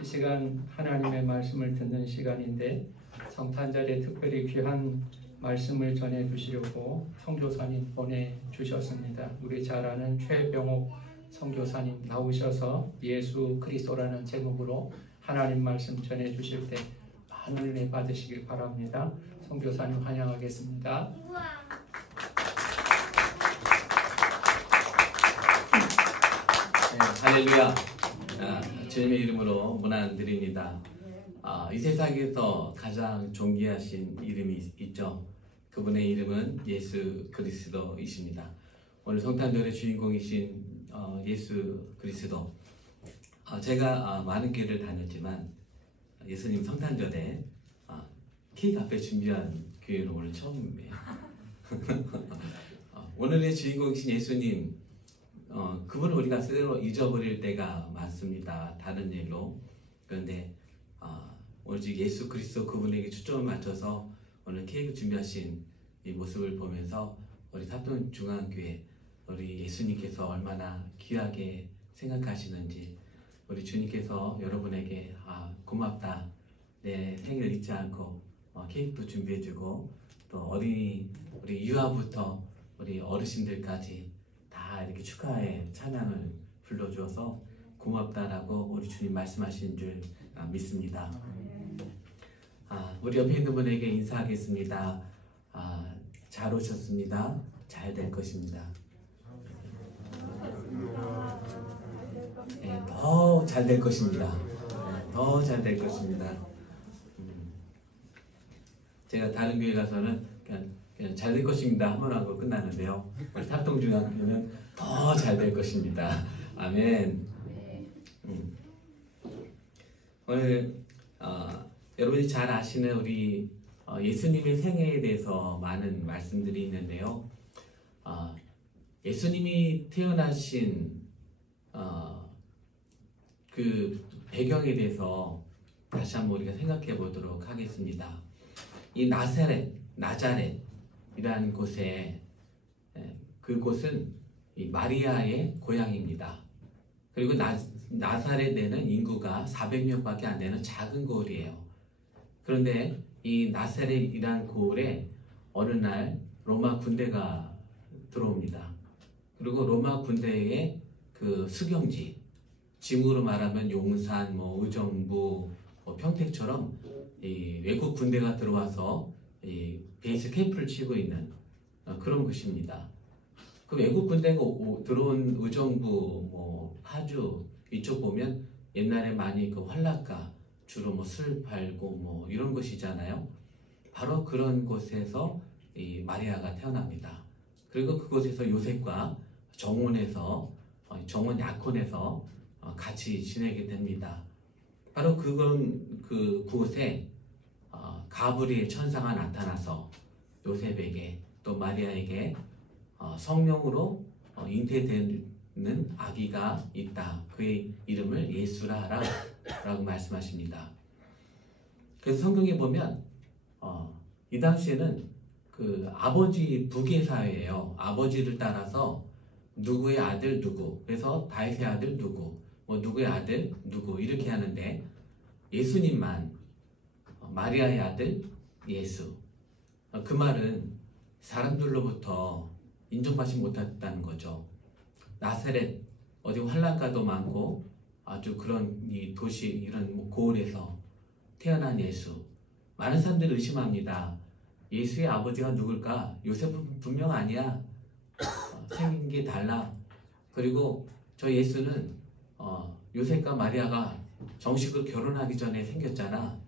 이 시간 하나님의 말씀을 듣는 시간인데 성탄절에 특별히 귀한 말씀을 전해주시려고 선교사님 보내주셨습니다. 우리 잘 아는 최병옥 선교사님 나오셔서 예수 그리스도라는 제목으로 하나님 말씀 전해주실 때 많은 은혜 받으시길 바랍니다. 선교사님 환영하겠습니다. 네, 할렐루야. 주님의 이름으로 문안드립니다. 이 세상에서 가장 존귀하신 이름이 있죠. 그분의 이름은 예수 그리스도이십니다. 오늘 성탄절의 주인공이신 예수 그리스도. 제가 많은 교회를 다녔지만 예수님 성탄절에 케이크 앞에 준비한 교회는 오늘 처음이에요. 오늘의 주인공이신 예수님, 그분을 우리가 스스로 잊어버릴 때가 많습니다. 다른 일로. 그런데 오직 예수 그리스도 그분에게 초점을 맞춰서 오늘 케이크 준비하신 이 모습을 보면서 우리 탑동중앙교회 우리 예수님께서 얼마나 귀하게 생각하시는지, 우리 주님께서 여러분에게 고맙다, 내 생일 잊지 않고 케이크도 준비해주고 또 어린이 우리 유아부터 우리 어르신들까지 다 이렇게 축하의 찬양을 불러주어서 고맙다라고 우리 주님 말씀하신 줄 믿습니다. 우리 옆에 있는 분에게 인사하겠습니다. 잘 오셨습니다. 잘 될 것입니다. 네, 더 잘 될 것입니다. 더 잘 될 것입니다. 제가 다른 교회 가서는 그냥 잘 될 것입니다 한번 하고 끝나는데요. 우리 탑동중앙교회는 더 잘 될 것입니다. 아멘. 오늘 여러분이 잘 아시는 우리 예수님의 생애에 대해서 많은 말씀들이 있는데요. 예수님이 태어나신 그 배경에 대해서 다시 한번 우리가 생각해 보도록 하겠습니다. 이 나자렛이라는 곳에, 그곳은 이 마리아의 고향입니다. 그리고 나사렛에는 인구가 400명밖에 안 되는 작은 고을이에요. 그런데 이 나사렛이라는 고을에 어느 날 로마 군대가 들어옵니다. 그리고 로마 군대의 그 수경지, 지금으로 말하면 용산, 의정부, 평택처럼 이 외국 군대가 들어와서 이 베이스 캠프를 치고 있는 그런 곳입니다. 그 외국 군대가 들어온 의정부, 파주 이쪽 보면 옛날에 많이 그 활락가, 주로 술 팔고 이런 곳이잖아요. 바로 그런 곳에서 이 마리아가 태어납니다. 그리고 그곳에서 요셉과 정원 약혼에서 같이 지내게 됩니다. 바로 그곳에 가브리엘 천사가 나타나서 요셉에게 또 마리아에게 성령으로 잉태되는 아기가 있다. 그의 이름을 예수라 하라 라고 말씀하십니다. 그래서 성경에 보면 이 당시에는 그 아버지 부계사회예요. 아버지를 따라서 누구의 아들 누구, 그래서 다윗의 아들 누구, 누구의 아들 누구 이렇게 하는데 예수님만 마리아의 아들 예수. 그 말은 사람들로부터 인정받지 못했다는 거죠. 나사렛 어디 환란가도 많고 아주 그런 이 도시 이런 고을에서 태어난 예수. 많은 사람들이 의심합니다. 예수의 아버지가 누굴까? 요셉은 분명 아니야. 생긴 게 달라. 그리고 저 예수는 요셉과 마리아가 정식으로 결혼하기 전에 생겼잖아.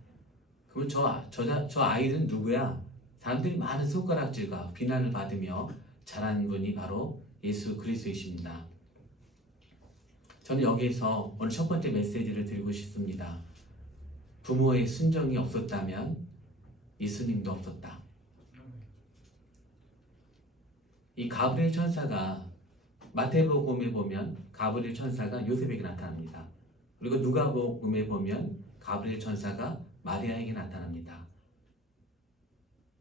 그럼 저 아이는 누구야? 사람들이 많은 손가락질과 비난을 받으며 자란 분이 바로 예수 그리스도이십니다. 저는 여기에서 오늘 첫 번째 메시지를 드리고 싶습니다. 부모의 순정이 없었다면 예수님도 없었다. 이 가브리엘 천사가 마태복음에 보면 가브리엘 천사가 요셉에게 나타납니다. 그리고 누가복음에 보면 가브리엘 천사가 마리아에게 나타납니다.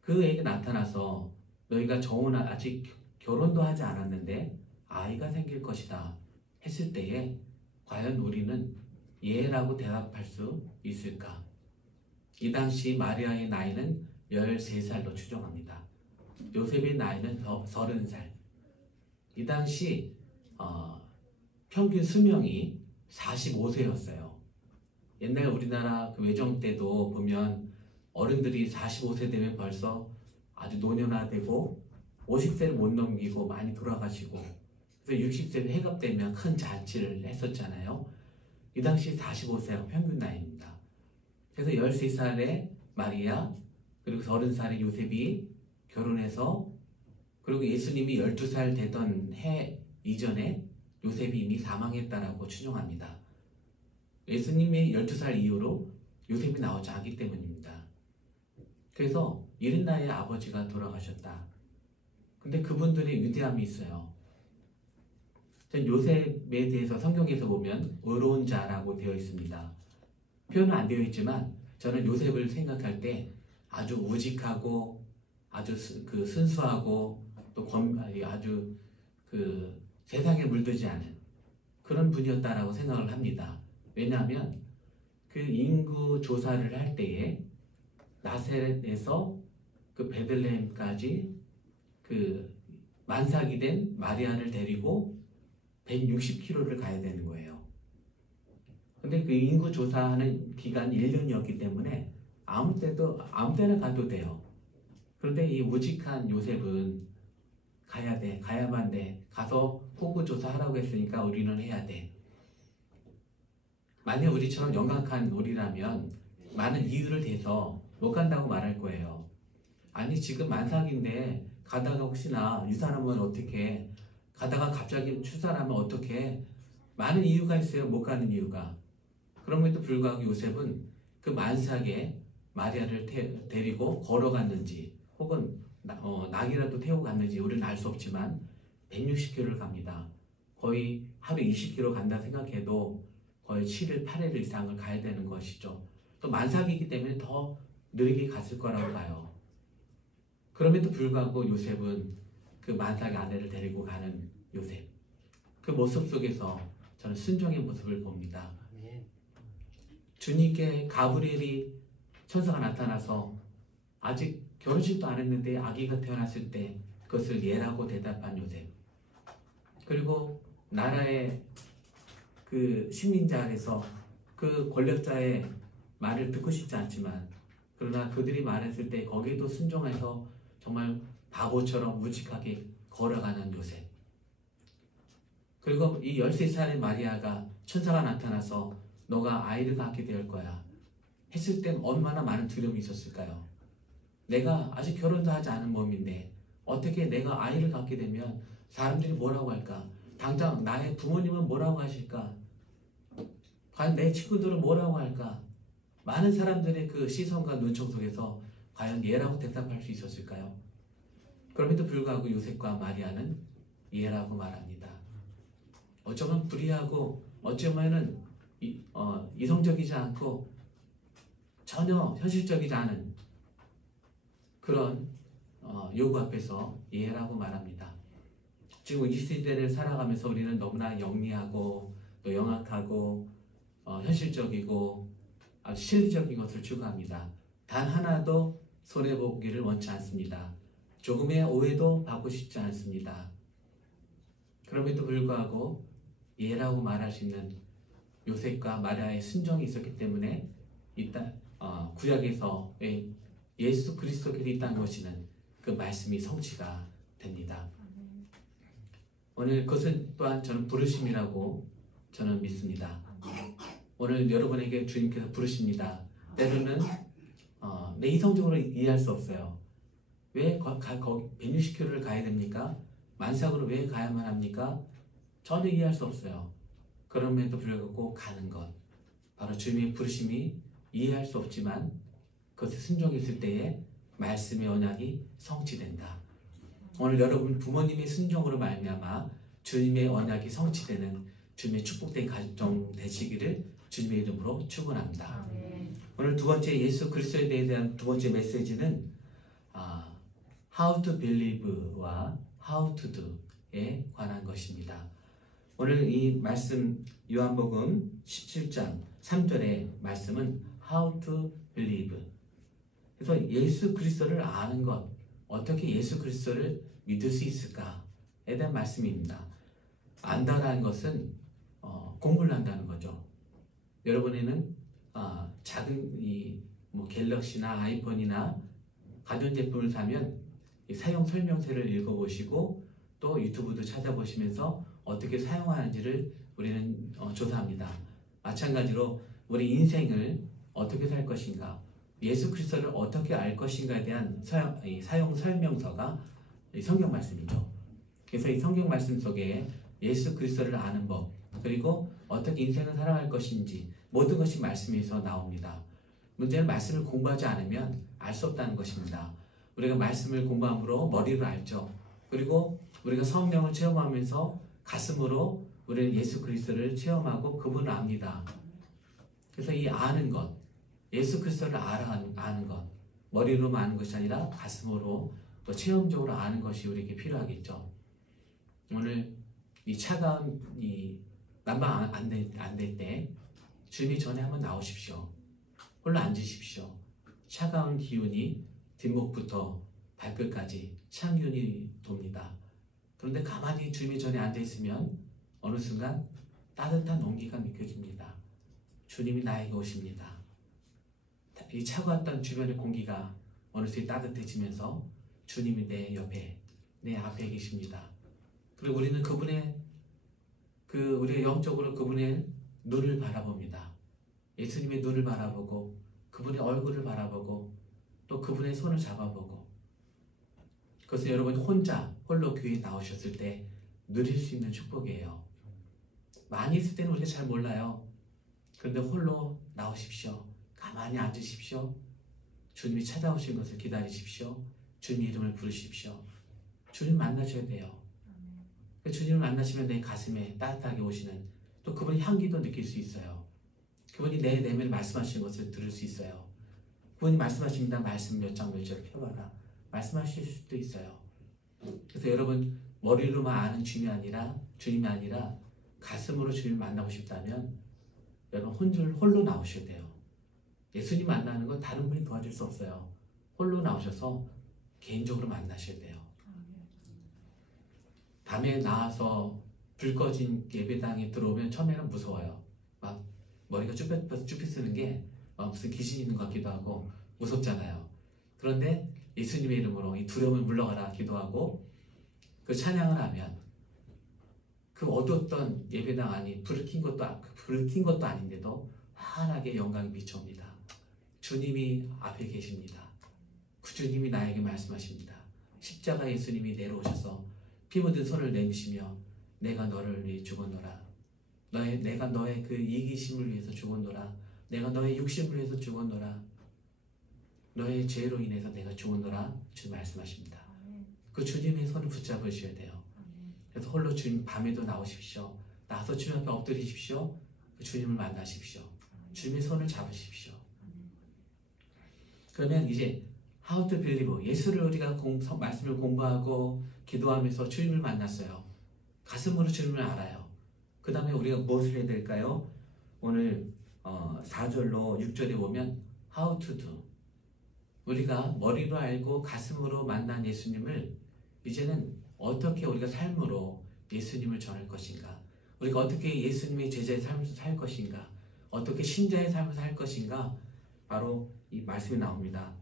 그에게 나타나서 너희가 아직 결혼도 하지 않았는데 아이가 생길 것이다 했을 때에 과연 우리는 예라고 대답할 수 있을까? 이 당시 마리아의 나이는 13살로 추정합니다. 요셉의 나이는 30살. 이 당시 평균 수명이 45세였어요. 옛날 우리나라 그 외정 때도 보면 어른들이 45세 되면 벌써 아주 노년화되고 50세를 못 넘기고 많이 돌아가시고, 그래서 60세 회갑되면 큰 잔치를 했었잖아요. 이 당시 45세가 평균 나이입니다. 그래서 13살의 마리아 그리고 30살의 요셉이 결혼해서, 그리고 예수님이 12살 되던 해 이전에 요셉이 이미 사망했다라고 추정합니다. 예수님이 12살 이후로 요셉이 나오지 않기 때문입니다. 그래서 이른 나이에 아버지가 돌아가셨다. 근데 그분들의 위대함이 있어요. 전 요셉에 대해서 성경에서 보면 의로운 자라고 되어 있습니다. 표현은 안 되어 있지만 저는 요셉을 생각할 때 아주 우직하고 아주 순수하고 또 아주 세상에 물들지 않은 그런 분이었다라고 생각을 합니다. 왜냐하면 그 인구 조사를 할 때에 나세렛에서 그 베들레헴까지 그 만삭이 된 마리아를 데리고 160km를 가야 되는 거예요. 근데 그 인구 조사하는 기간 1년이었기 때문에 아무 때나 가도 돼요. 그런데 이 우직한 요셉은 가야 돼, 가야만 돼. 가서 호구 조사하라고 했으니까 우리는 해야 돼. 만약 우리처럼 영악한 우리라면 많은 이유를 대서 못 간다고 말할 거예요. 아니 지금 만삭인데 가다가 혹시나 유산하면 어떻게, 가다가 갑자기 출산하면 어떻게, 많은 이유가 있어요. 못 가는 이유가. 그럼에도 불구하고 요셉은 그 만삭에 마리아를 데리고 걸어갔는지 혹은 낙이라도 태우고 갔는지 우리는 알 수 없지만 160km를 갑니다. 거의 하루 20km 간다 생각해도 거의 7일, 8일 이상을 가야 되는 것이죠. 또 만삭이기 때문에 더 느리게 갔을 거라고 봐요. 그럼에도 불구하고 요셉은 그 만삭의 아내를 데리고 가는 요셉, 그 모습 속에서 저는 순종의 모습을 봅니다. 주님께 가브리엘이 천사가 나타나서 아직 결혼식도 안 했는데 아기가 태어났을 때 그것을 예라고 대답한 요셉, 그리고 나라의 그 식민자에서 그 권력자의 말을 듣고 싶지 않지만 그러나 그들이 말했을 때 거기에도 순종해서 정말 바보처럼 무직하게 걸어가는 요셉, 그리고 이 13살의 마리아가 천사가 나타나서 너가 아이를 갖게 될 거야 했을 땐 얼마나 많은 두려움이 있었을까요? 내가 아직 결혼도 하지 않은 몸인데 어떻게 내가 아이를 갖게 되면 사람들이 뭐라고 할까? 당장 나의 부모님은 뭐라고 하실까? 과연 내 친구들은 뭐라고 할까? 많은 사람들의 그 시선과 눈총 속에서 과연 예라고 대답할 수 있었을까요? 그럼에도 불구하고 요셉과 마리아는 예라고 말합니다. 어쩌면 불의하고 어쩌면은 이성적이지 않고 전혀 현실적이지 않은 그런 요구 앞에서 예라고 말합니다. 지금 이 시대를 살아가면서 우리는 너무나 영리하고 또 영악하고 현실적이고 아주 실리적인 것을 추구합니다. 단 하나도 손해보기를 원치 않습니다. 조금의 오해도 받고 싶지 않습니다. 그럼에도 불구하고 예라고 말할 수 있는 요셉과 마리아의 순종이 있었기 때문에 구약에서 예수 그리스도께서 이 땅에 오시는 그 말씀이 성취가 됩니다. 오늘 그것은 또한 저는 부르심이라고 저는 믿습니다. 오늘 여러분에게 주님께서 부르십니다. 때로는 내 이성적으로 이해할 수 없어요. 왜 160km를 가야 됩니까? 만삭으로 왜 가야만 합니까? 전혀 이해할 수 없어요. 그럼에도 불구하고 가는 것, 바로 주님의 부르심이 이해할 수 없지만 그것을 순종했을 때에 말씀의 언약이 성취된다. 오늘 여러분 부모님의 순종으로 말미암아 주님의 언약이 성취되는 주님의 축복된 가정 되시기를 주님의 이름으로 축원합니다. 오늘 두 번째 예수 그리스도에 대한 두 번째 메시지는 How to believe와 How to do에 관한 것입니다. 오늘 이 말씀 요한복음 17장 3절의 말씀은 How to believe. 그래서 예수 그리스도를 아는 것, 어떻게 예수 그리스도를 믿을 수 있을까에 대한 말씀입니다. 안다라는 것은 공부를 한다는 거죠. 여러분에는 작은 뭐 갤럭시나 아이폰이나 가전제품을 사면 이 사용 설명서를 읽어보시고 또 유튜브도 찾아보시면서 어떻게 사용하는지를 우리는 조사합니다. 마찬가지로 우리 인생을 어떻게 살 것인가, 예수 그리스도를 어떻게 알 것인가에 대한 사용 설명서가 성경 말씀이죠. 그래서 이 성경 말씀 속에 예수 그리스도를 아는 법, 그리고 어떻게 인생을 살아갈 것인지 모든 것이 말씀에서 나옵니다. 문제는 말씀을 공부하지 않으면 알 수 없다는 것입니다. 우리가 말씀을 공부함으로 머리로 알죠. 그리고 우리가 성령을 체험하면서 가슴으로 우리는 예수 그리스도를 체험하고 그분을 압니다. 그래서 이 아는 것, 예수 그리스도를 아는 것, 머리로만 아는 것이 아니라 가슴으로 또 체험적으로 아는 것이 우리에게 필요하겠죠. 오늘 이 차가운 난방 안 될 때 주님이 전에 한번 나오십시오. 홀로 앉으십시오. 차가운 기운이 뒷목부터 발끝까지 찬 기운이 돕니다. 그런데 가만히 주님의 전에 앉아있으면 어느 순간 따뜻한 온기가 느껴집니다. 주님이 나에게 오십니다. 이 차가웠던 주변의 공기가 어느새 따뜻해지면서 주님이 내 옆에, 내 앞에 계십니다. 그리고 우리는 우리가 영적으로 그분의 눈을 바라봅니다. 예수님의 눈을 바라보고 그분의 얼굴을 바라보고 또 그분의 손을 잡아보고, 그것은 여러분이 홀로 교회에 나오셨을 때 누릴 수 있는 축복이에요. 많이 있을 때는 우리가 잘 몰라요. 그런데 홀로 나오십시오. 가만히 앉으십시오. 주님이 찾아오신 것을 기다리십시오. 주님 이름을 부르십시오. 주님 만나셔야 돼요. 주님을 만나시면 내 가슴에 따뜻하게 오시는, 또 그분의 향기도 느낄 수 있어요. 그분이 내 내면에 말씀하시는 것을 들을 수 있어요. 그분이 말씀하십니다. 말씀 몇 장 몇 절 펴봐라. 말씀하실 수도 있어요. 그래서 여러분 머리로만 아는 주님이 아니라 가슴으로 주님을 만나고 싶다면 여러분 홀로 나오셔야 돼요. 예수님 만나는 건 다른 분이 도와줄 수 없어요. 홀로 나오셔서 개인적으로 만나셔야 돼요. 밤에 나와서 불 꺼진 예배당에 들어오면 처음에는 무서워요. 막 머리가 쭈뼛 쓰는 게 무슨 귀신이 있는 것 같기도 하고 무섭잖아요. 그런데 예수님의 이름으로 이 두려움을 물러가라 기도하고 그 찬양을 하면 그 어두웠던 예배당 안이 불을 킨 것도 아닌데도 환하게 영광이 비춰옵니다. 주님이 앞에 계십니다. 그 주님이 나에게 말씀하십니다. 십자가 예수님이 내려오셔서 피 묻은 손을 내미시며 내가 너를 위해 죽었노라. 내가 너의 그 이기심을 위해서 죽었노라. 내가 너의 육심을 위해서 죽었노라. 너의 죄로 인해서 내가 죽었노라. 주님 말씀하십니다. 그 주님의 손을 붙잡으셔야 돼요. 그래서 홀로 주님 밤에도 나오십시오. 나와서 주님 앞에 엎드리십시오. 그 주님을 만나십시오. 주님의 손을 잡으십시오. 그러면 이제 How to believe, 예수를 우리가 말씀을 공부하고 기도하면서 주님을 만났어요. 가슴으로 주님을 알아요. 그 다음에 우리가 무엇을 해야 될까요? 오늘 4절로 6절에 보면 How to do, 우리가 머리로 알고 가슴으로 만난 예수님을 이제는 어떻게 우리가 삶으로 예수님을 전할 것인가, 우리가 어떻게 예수님의 제자의 삶을 살 것인가, 어떻게 신자의 삶을 살 것인가, 바로 이 말씀이 나옵니다.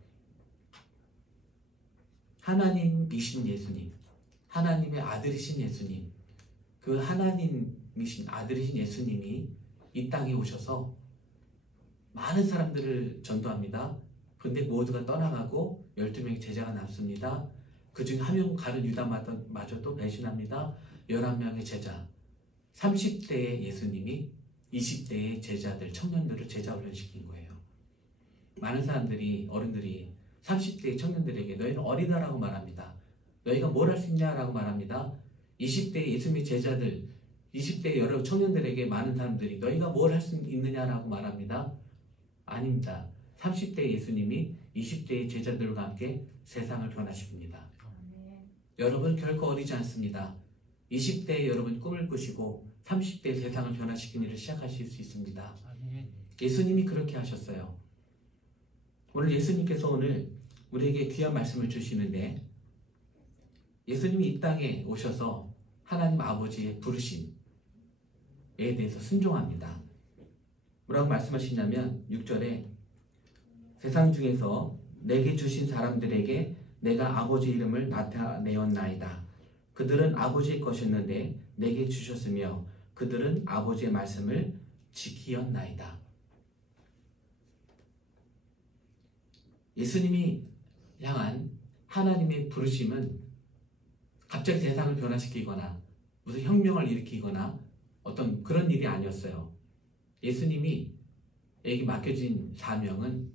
하나님이신 예수님, 하나님의 아들이신 예수님, 그 하나님이신 아들이신 예수님이 이 땅에 오셔서 많은 사람들을 전도합니다. 근데 모두가 떠나가고 12명의 제자가 남습니다. 그 중에 한 명 가는 유다마저도 배신합니다. 11명의 제자, 30대의 예수님이 20대의 제자들, 청년들을 제자 훈련시킨 거예요. 많은 사람들이, 어른들이 30대의 청년들에게 너희는 어리다라고 말합니다. 너희가 뭘 할 수 있냐라고 말합니다. 20대의 예수님의 제자들, 20대의 여러 청년들에게 많은 사람들이 너희가 뭘 할 수 있느냐라고 말합니다. 아닙니다. 30대의 예수님이 20대의 제자들과 함께 세상을 변화시킵니다. 여러분 결코 어리지 않습니다. 20대에 여러분 꿈을 꾸시고 30대에 세상을 변화시키는 일을 시작하실 수 있습니다. 예수님이 그렇게 하셨어요. 오늘 예수님께서 오늘 우리에게 귀한 말씀을 주시는데, 예수님이 이 땅에 오셔서 하나님 아버지의 부르심에 대해서 순종합니다. 뭐라고 말씀하시냐면 6절에 세상 중에서 내게 주신 사람들에게 내가 아버지 이름을 나타내었나이다. 그들은 아버지의 것이었는데 내게 주셨으며 그들은 아버지의 말씀을 지키었나이다. 예수님이 향한 하나님의 부르심은 갑자기 세상을 변화시키거나 무슨 혁명을 일으키거나 어떤 그런 일이 아니었어요. 예수님이 에게 맡겨진 사명은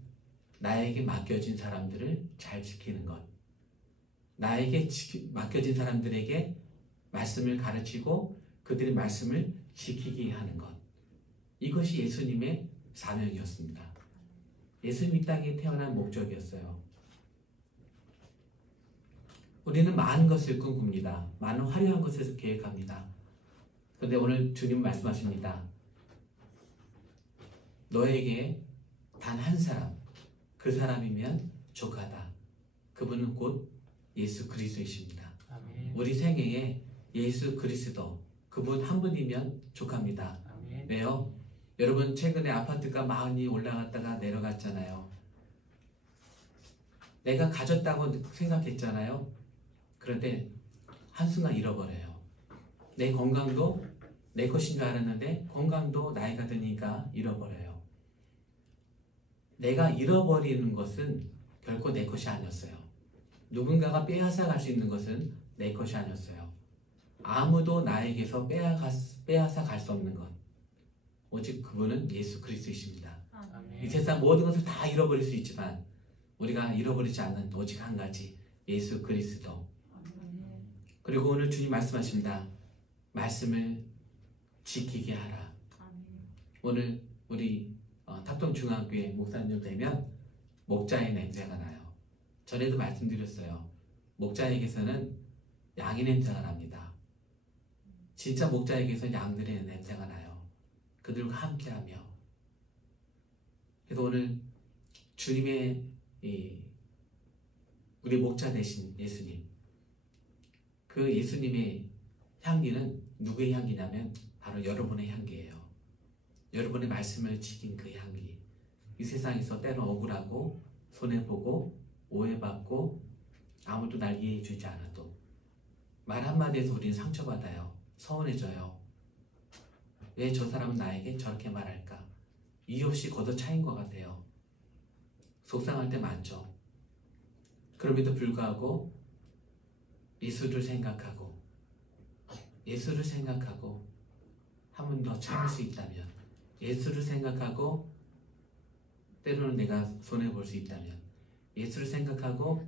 나에게 맡겨진 사람들을 잘 지키는 것, 나에게 맡겨진 사람들에게 말씀을 가르치고 그들의 말씀을 지키게 하는 것, 이것이 예수님의 사명이었습니다. 예수님 이 땅에 태어난 목적이었어요. 우리는 많은 것을 꿈꿉니다. 많은 화려한 것을 계획합니다. 그런데 오늘 주님 말씀하십니다. 너에게 단 한 사람, 그 사람이면 족하다. 그분은 곧 예수 그리스도이십니다. 아멘. 우리 생애에 예수 그리스도, 그분 한 분이면 족합니다. 아멘. 왜요? 여러분 최근에 아파트가 많이 올라갔다가 내려갔잖아요. 내가 가졌다고 생각했잖아요. 그런데 한순간 잃어버려요. 내 건강도 내 것인 줄 알았는데 건강도 나이가 드니까 잃어버려요. 내가 잃어버리는 것은 결코 내 것이 아니었어요. 누군가가 빼앗아 갈 수 있는 것은 내 것이 아니었어요. 아무도 나에게서 빼앗아 갈 수 없는 것, 오직 그분은 예수 그리스도이십니다. 아멘. 이 세상 모든 것을 다 잃어버릴 수 있지만 우리가 잃어버리지 않는 오직 한 가지, 예수 그리스도. 그리고 오늘 주님 말씀하십니다. 말씀을 지키게 하라. 오늘 우리 탁동중학교에 목사님 되면 목자의 냄새가 나요. 전에도 말씀드렸어요. 목자에게서는 양의 냄새가 납니다. 진짜 목자에게서는 양들의 냄새가 나요. 그들과 함께하며. 그래서 오늘 주님의 우리 목자 되신 예수님, 그 예수님의 향기는 누구의 향기냐면 바로 여러분의 향기예요. 여러분의 말씀을 지킨 그 향기. 이 세상에서 때로 억울하고 손해보고 오해받고 아무도 날 이해해주지 않아도 말 한마디에서 우리는 상처받아요. 서운해져요. 왜 저 사람은 나에게 저렇게 말할까? 이유 없이 걷어차인 것 같아요. 속상할 때 많죠. 그럼에도 불구하고 예수를 생각하고 한 번 더 참을 수 있다면, 예수를 생각하고 때로는 내가 손해볼 수 있다면, 예수를 생각하고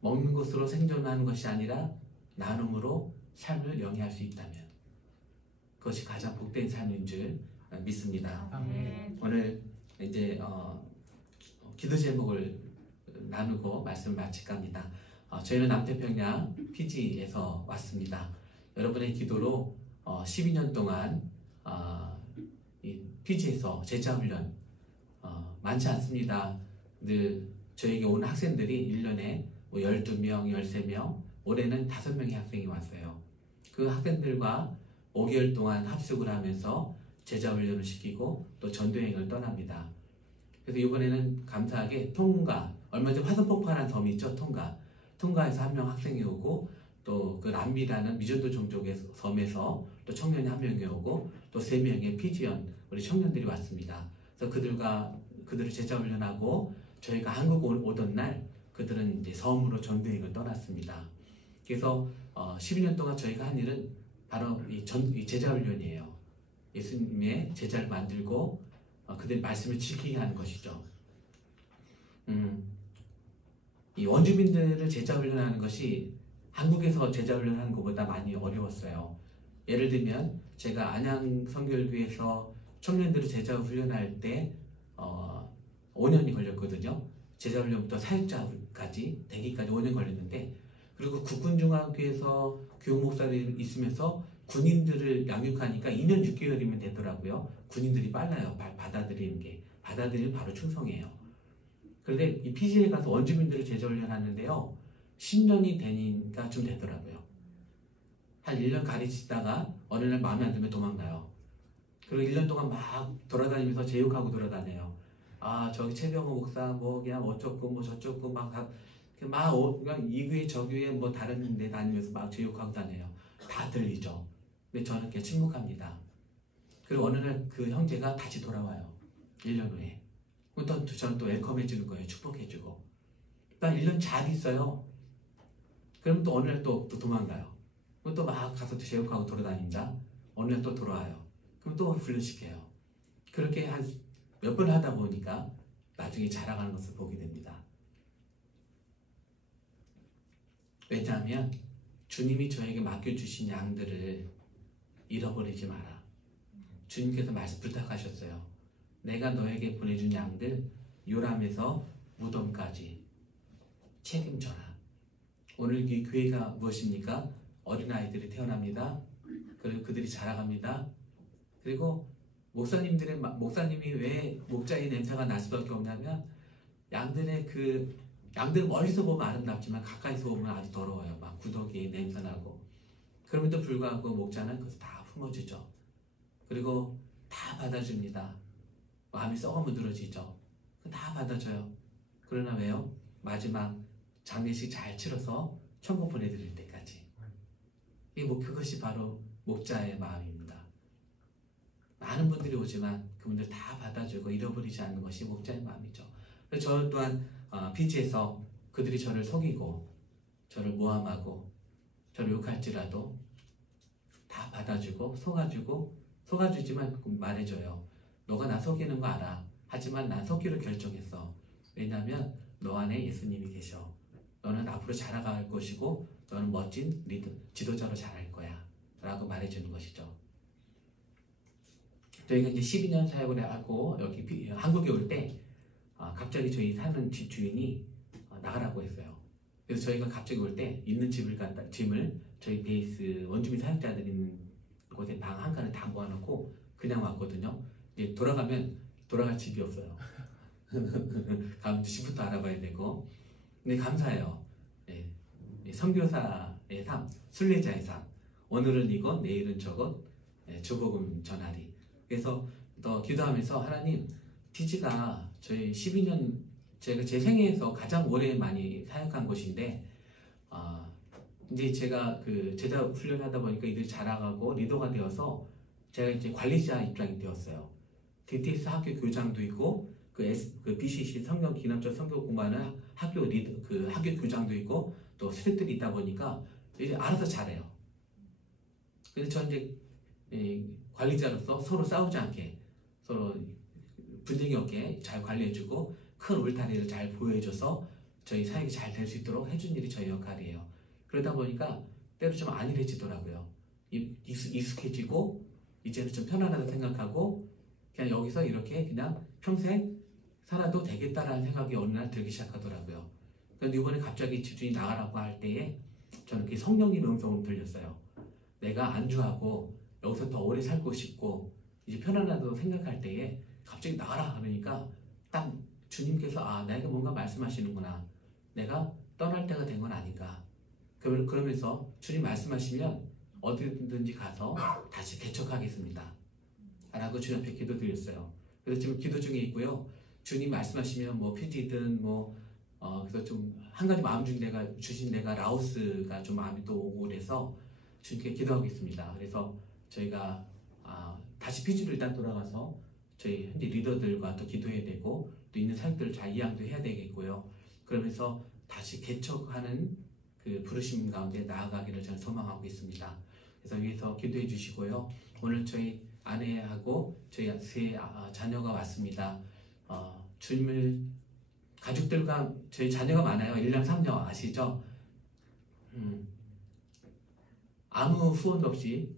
먹는 것으로 생존하는 것이 아니라 나눔으로 삶을 영위할 수 있다면 그것이 가장 복된 삶인 줄 믿습니다. 아멘. 오늘 이제 기도 제목을 나누고 말씀을 마칠까 합니다. 저희는 남태평양 피지에서 왔습니다. 여러분의 기도로 12년 동안 이 피지에서 제자훈련 많지 않습니다. 늘 저에게 온 학생들이 1년에 12명, 13명, 올해는 5명의 학생이 왔어요. 그 학생들과 5개월 동안 합숙을 하면서 제자훈련을 시키고 또 전도여행을 떠납니다. 그래서 이번에는 감사하게 통가, 얼마 전에 화산폭발한 섬이 있죠. 통가에서 한 명 학생이 오고, 또 그 람비라는 미전도 종족의 섬에서 또 청년이 한 명이 오고, 또 3명의 피지연 우리 청년들이 왔습니다. 그래서 그들을 제자훈련하고 저희가 한국 오던 날 그들은 이제 섬으로 전도여행을 떠났습니다. 그래서 12년 동안 저희가 한 일은 바로 이 제자훈련이에요. 예수님의 제자를 만들고 그들의 말씀을 지키게 하는 것이죠. 이 원주민들을 제자훈련하는 것이 한국에서 제자훈련하는 것보다 많이 어려웠어요. 예를 들면 제가 안양성결교에서 청년들을 제자훈련할 때 5년이 걸렸거든요. 제자훈련부터 사역자까지 되기까지 5년 걸렸는데, 그리고 국군중학교에서 교육 목사들이 있으면서 군인들을 양육하니까 2년 6개월이면 되더라고요. 군인들이 빨라요. 받아들이는 게. 받아들이면 바로 충성해요. 그런데 이 PG에 가서 원주민들을 재정훈련하는데요. 10년이 되니까 좀 되더라고요. 한 1년 가르치다가 어느 날 마음에 안 들면 도망가요. 그리고 1년 동안 막 돌아다니면서 제육하고 돌아다녀요. 아, 저기 최병호 목사 뭐 그냥 어쩌고 뭐 저쩌고 그냥 이 교회 저 교회 뭐 다른 데 다니면서 막 제육하고 다녀요. 다 들리죠. 근데 저는 그냥 침묵합니다. 그리고 어느 날 그 형제가 다시 돌아와요. 1년 후에. 그럼 또 저는 또 웰컴 해주는 거예요. 축복해주고. 딱 1년 잘 있어요. 그럼 또 어느 날 또 도망가요. 그럼 또 막 가서 또 제육하고 돌아다닙니다. 어느 날 또 돌아와요. 그럼 또 훈련시켜요. 그렇게 한 몇 번 하다 보니까 나중에 자라가는 것을 보게 됩니다. 왜냐하면 주님이 저에게 맡겨주신 양들을 잃어버리지 마라. 주님께서 말씀 부탁하셨어요. 내가 너에게 보내준 양들 요람에서 무덤까지 책임져라. 오늘 이 교회가 무엇입니까? 어린아이들이 태어납니다. 그리고 그들이 자라갑니다. 그리고 목사님이 왜 목자의 냄새가 날 수밖에 없냐면 양들은 멀리서 보면 아름답지만 가까이서 보면 아주 더러워요. 막 구더기 냄새 나고. 그럼에도 불구하고 목자는 그것을 다 품어주죠. 그리고 다 받아줍니다. 마음이 썩어 무드러지죠. 다 받아줘요. 그러나 왜요? 마지막 장례식 잘 치러서 천국 보내드릴 때까지. 그것이 바로 목자의 마음입니다. 많은 분들이 오지만 그분들 다 받아주고 잃어버리지 않는 것이 목자의 마음이죠. 그래서 저 또한 PG에서 그들이 저를 속이고 저를 모함하고 저를 욕할지라도 다 받아주고 속아주지만 말해줘요. 너가 나 속이는 거 알아. 하지만 난 속기로 결정했어. 왜냐하면 너 안에 예수님이 계셔. 너는 앞으로 자라갈 것이고 너는 멋진 지도자로 자랄 거야 라고 말해주는 것이죠. 저희가 이제 12년 사역을 하고 여기 한국에 올 때 갑자기 저희 사는 집 주인이 나가라고 했어요. 그래서 저희가 갑자기 올 때 있는 짐을 저희 베이스 원주민 사역자들 있는 곳에 방 한 칸을 다 모아놓고 그냥 왔거든요. 이제 돌아갈 집이 없어요. 가면 집부터 알아봐야 되고. 근데 감사해요. 네. 선교사의 삶, 순례자의 삶. 오늘은 이것, 내일은 저것, 조복음 전하리. 그래서 또 기도하면서 하나님, TG가 저희 12년 제가 제 생애에서 가장 오래 많이 사역한 곳인데 이제 제가 그 제자 훈련하다 보니까 이들이 자라가고 리더가 되어서 제가 이제 관리자 입장이 되었어요. DTS 학교 교장도 있고 그 BCC 성경 기남적 성경 공부하는 학교 학교 교장도 있고 또 스태프들이 있다 보니까 이제 알아서 잘해요. 그래서 저 이제 관리자로서 서로 싸우지 않게 서로 분쟁이 없게 잘 관리해주고 큰 울타리를 잘 보여줘서 저희 사역이 잘 될 수 있도록 해준 일이 저희 역할이에요. 그러다 보니까 때로 좀 안일해지더라고요. 익숙해지고 이제는 좀 편안하다 생각하고 그냥 여기서 이렇게 그냥 평생 살아도 되겠다라는 생각이 어느 날 들기 시작하더라고요. 그런데 이번에 갑자기 집주인이 나가라고 할 때에 저는 그게 성령님의 음성으로 들렸어요. 내가 안주하고 여기서 더 오래 살고 싶고 이제 편안하다고 생각할 때에 갑자기 나가라 하니까 딱 주님께서 내가 뭔가 말씀하시는구나. 내가 떠날 때가 된 건 아닌가. 그러면서 주님 말씀하시면 어디든지 가서 다시 개척하겠습니다 라고 주님 앞에 기도드렸어요. 그래서 지금 기도 중에 있고요. 주님 말씀하시면 뭐 피지든 그래서 좀 한 가지 마음 주신 데가 라오스가 좀 마음이 또 오고 그래서 주님께 기도하고 있습니다. 그래서 저희가 다시 피지로 일단 돌아가서 저희 현재 리더들과 또 기도해야 되고 또 있는 사역들을 잘 이양도 해야 되겠고요. 그러면서 다시 개척하는 그 부르심 가운데 나아가기를 저는 소망하고 있습니다. 그래서 위에서 기도해 주시고요. 오늘 저희 아내하고 저희 세 자녀가 왔습니다. 주님을 가족들과 저희 자녀가 많아요. 1남 3녀 아시죠? 아무 후원도 없이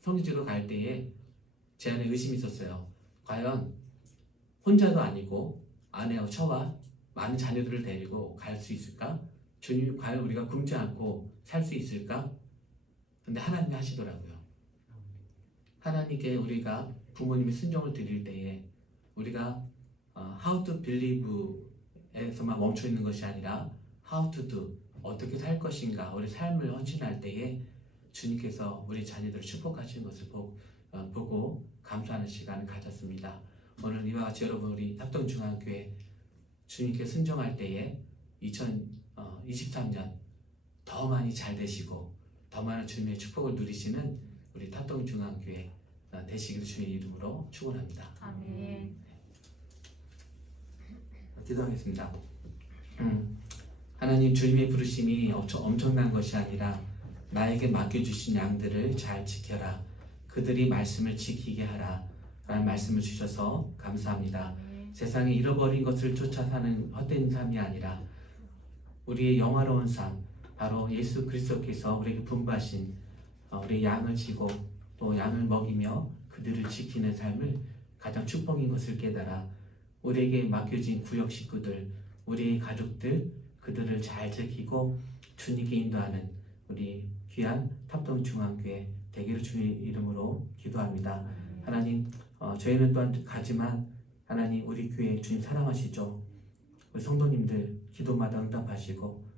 성지로 갈 때에 제 안에 의심이 있었어요. 과연 혼자도 아니고 아내와 저와 많은 자녀들을 데리고 갈 수 있을까? 주님 과연 우리가 굶지 않고 살 수 있을까? 근데 하나님이 하시더라고요. 하나님께 우리가 부모님의 순종을 드릴 때에 우리가 how to believe에서만 멈춰 있는 것이 아니라 how to do, 어떻게 살 것인가, 우리 삶을 헌신할 때에 주님께서 우리 자녀들을 축복하시는 것을 보고 감사하는 시간을 가졌습니다. 오늘 이와 같이 여러분 우리 탑동중앙교회 주님께 순종할 때에 2023년 더 많이 잘 되시고 더 많은 주님의 축복을 누리시는 우리 탑동중앙교회 되시기를 주의 이름으로 축원합니다. 아멘. 기도하겠습니다. 하나님, 주님의 부르심이 엄청난 것이 아니라 나에게 맡겨주신 양들을 잘 지켜라, 그들이 말씀을 지키게 하라 라는 말씀을 주셔서 감사합니다. 세상에 잃어버린 것을 쫓아 사는 헛된 삶이 아니라 우리의 영화로운 삶, 바로 예수 그리스도께서 우리에게 분부하신 우리의 양을 지고 또 양을 먹이며 그들을 지키는 삶을 가장 축복인 것을 깨달아 우리에게 맡겨진 구역 식구들, 우리의 가족들, 그들을 잘 지키고 주님께 인도하는 우리 귀한 탑동중앙교회 되기를 주의 이름으로 기도합니다. 하나님, 저희는 또한 가지만 하나님, 우리 교회 주님 사랑하시죠. 우리 성도님들 기도마다 응답하시고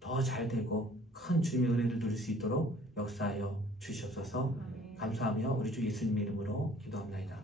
더 잘되고 큰 주님의 은혜를 누릴 수 있도록 역사하여 주시옵소서. 감사하며 우리 주 예수님의 이름으로 기도합니다.